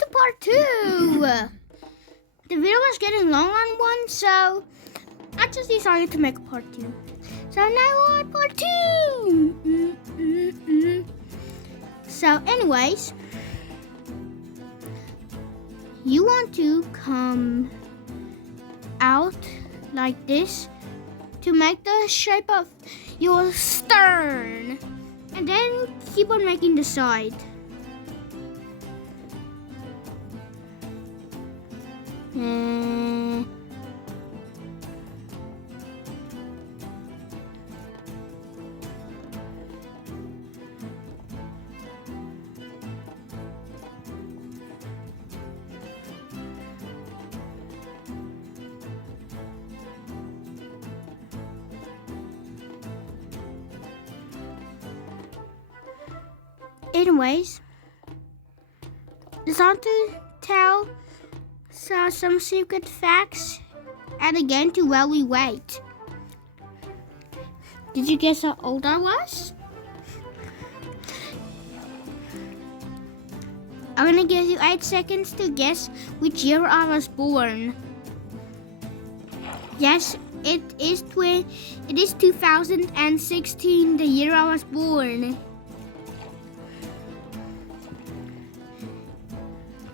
to part 2. The video was getting long on one, so I just decided to make a part 2. So now we're on part 2. So anyways, you want to come out like this to make the shape of your stern, and then keep on making the side. Anyways, it's time to tell some secret facts, and again to while we wait. Did you guess how old I was? I'm gonna give you 8 seconds to guess which year I was born. Yes, it is 2016, the year I was born.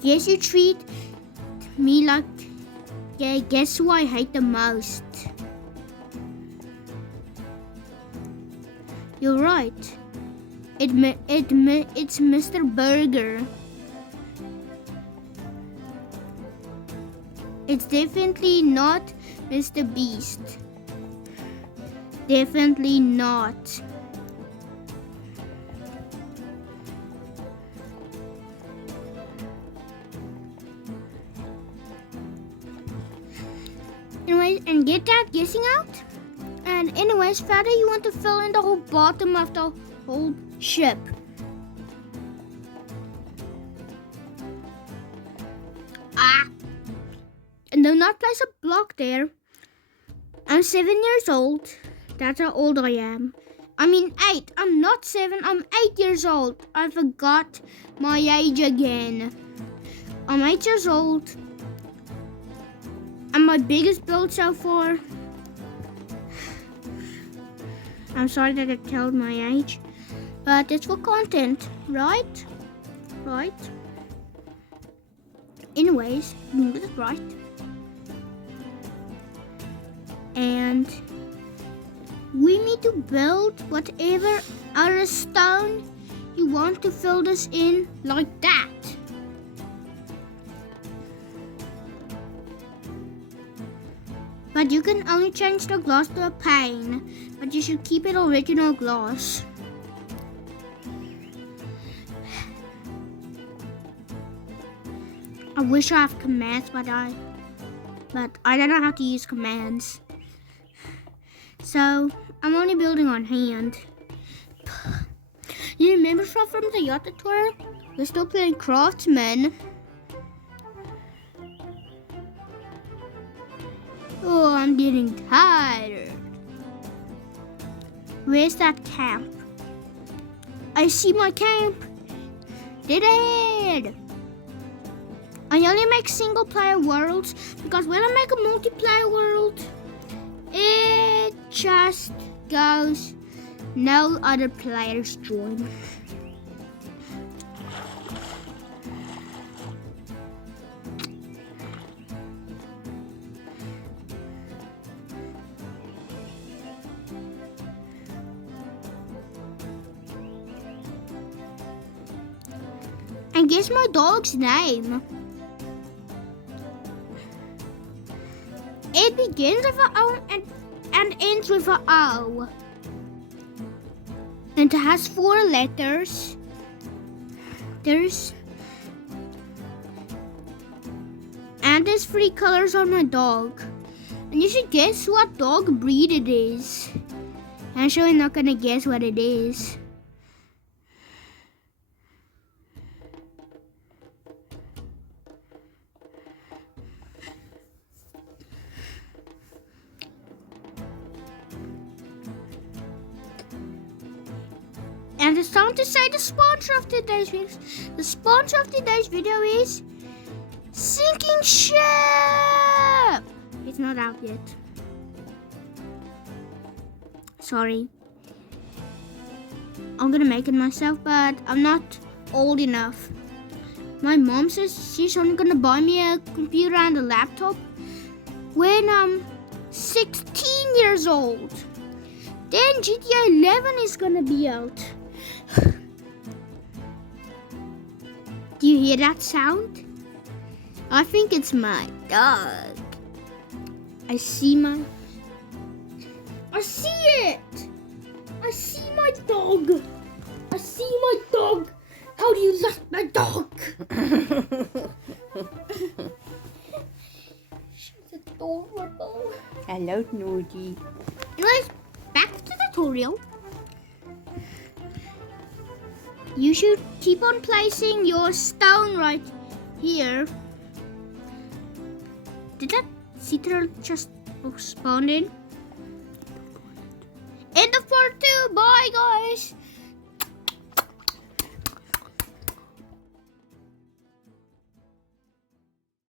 Yes, you treat me like, yeah, guess who I hate the most? You're right. It's Mr. Burger. It's definitely not Mr. Beast. Definitely not. Anyways, and get that guessing out. And anyways, Father, you want to fill in the whole bottom of the whole ship. And do not place a block there. I'm 7 years old. That's how old I am. I mean 8. I'm not 7. I'm 8 years old. I forgot my age again. I'm 8 years old. And my biggest build so far. I'm sorry that I told my age, but it's for content, right? Right? Anyways, you get it right. And we need to build whatever other stone you want to fill this in like that. But you can only change the glass to a pane, but you should keep it original glass. I wish I have commands, but I don't know how to use commands. So I'm only building on hand. You remember from the yacht tutorial? We're still playing Craftsman. Oh, I'm getting tired. Where's that camp? I see my camp. Dead end. I only make single player worlds because when I make a multiplayer world, it just goes no other players join. And guess my dog's name. It begins with an O and ends with an O. And it has 4 letters. There's 3 colors on my dog. And you should guess what dog breed it is. I'm sure you're not gonna guess what it is. And it's time to say the sponsor of today's video. The sponsor of today's video is Sinking ship! It's not out yet. Sorry. I'm gonna make it myself, but I'm not old enough. My mom says she's only gonna buy me a computer and a laptop when I'm 16 years old. Then GTA 11 is gonna be out. Do you hear that sound? I think it's my dog. I see it! I see my dog! I see my dog! How do you like my dog? She's adorable. Hello, Nudie. Anyways, back to the tutorial. You should keep on placing your stone right here. Did that sea turtle just spawn in? End of part 2. Bye, guys.